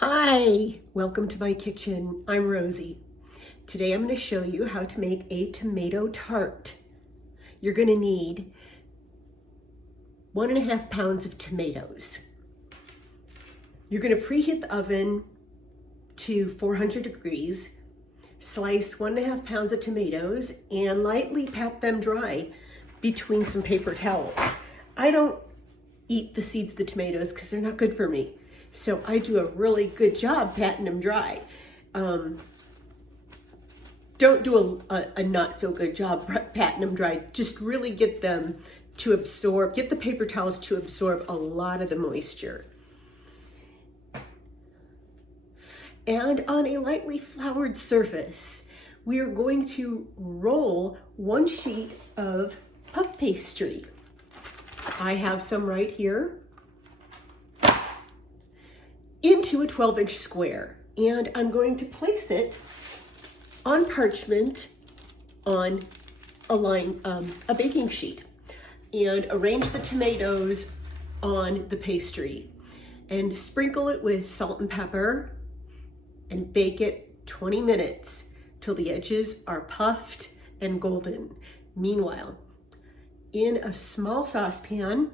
Hi, welcome to my kitchen. I'm Rosie. Today I'm going to show you how to make a tomato tart. You're going to need 1.5 pounds of tomatoes. You're going to preheat the oven to 400 degrees, slice 1.5 pounds of tomatoes and lightly pat them dry between some paper towels. I don't eat the seeds of the tomatoes because they're not good for me. So I do a really good job patting them dry. Don't do a not so good job patting them dry. Just really get them to absorb, get the paper towels to absorb a lot of the moisture. And on a lightly floured surface, we are going to roll 1 sheet of puff pastry. I have some right here, into a 12-inch square, and I'm going to place it on parchment on a baking sheet and arrange the tomatoes on the pastry and sprinkle it with salt and pepper and bake it 20 minutes till the edges are puffed and golden. Meanwhile, in a small saucepan,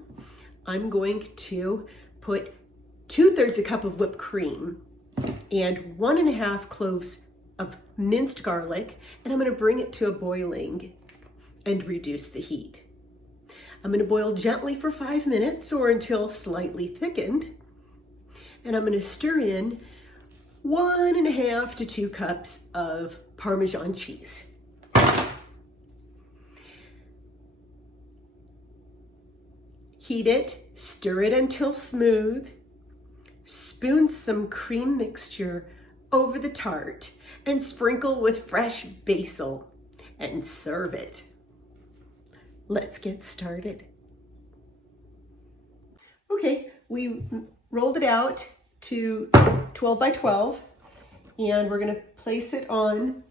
I'm going to put 2/3 cup of whipped cream and 1.5 cloves of minced garlic, and I'm going to bring it to a boiling and reduce the heat. I'm going to boil gently for 5 minutes or until slightly thickened, and I'm going to stir in 1.5 to 2 cups of Parmesan cheese. Heat it, stir it until smooth. Spoon some cream mixture over the tart and sprinkle with fresh basil and serve it. Let's get started. Okay, we rolled it out to 12 by 12 and we're going to place it on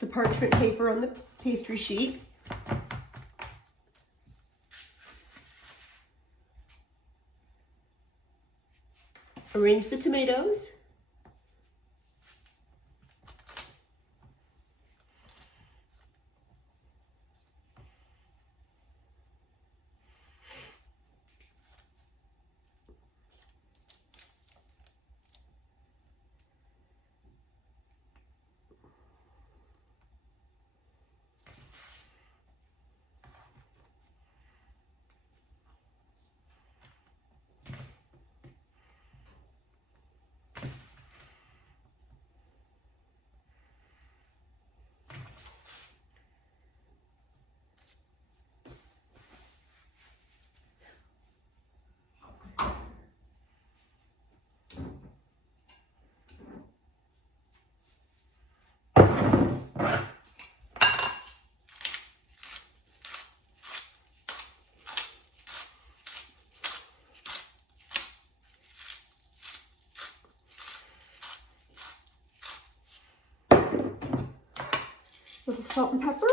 the parchment paper on the pastry sheet. Arrange the tomatoes. Little salt and pepper.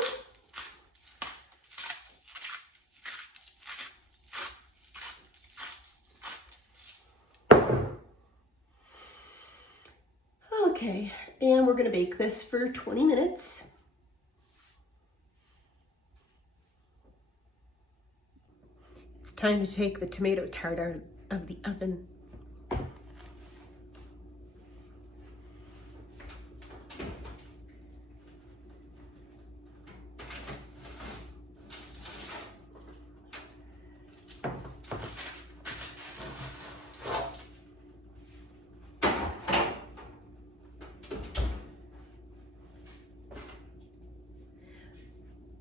Okay, and we're going to bake this for 20 minutes. It's time to take the tomato tart out of the oven.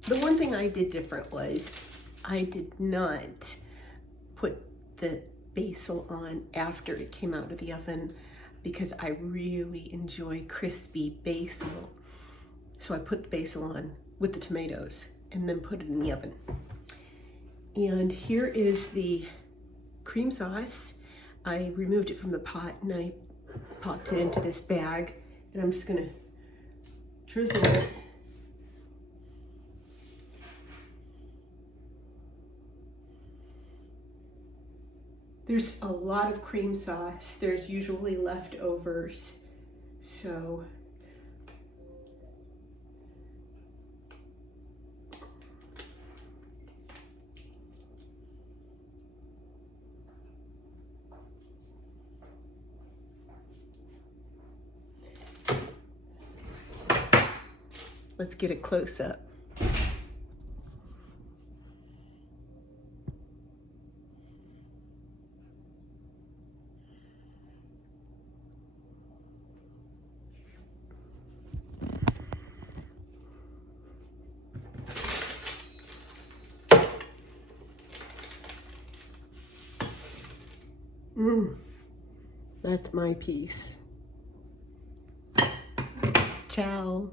The one thing I did different was I did not put the basil on after it came out of the oven because I really enjoy crispy basil. So I put the basil on with the tomatoes and then put it in the oven. And here is the cream sauce. I removed it from the pot and I popped it into this bag, and I'm just gonna drizzle it There's a lot of cream sauce. There's usually leftovers. So let's get a close up. That's my piece. Ciao.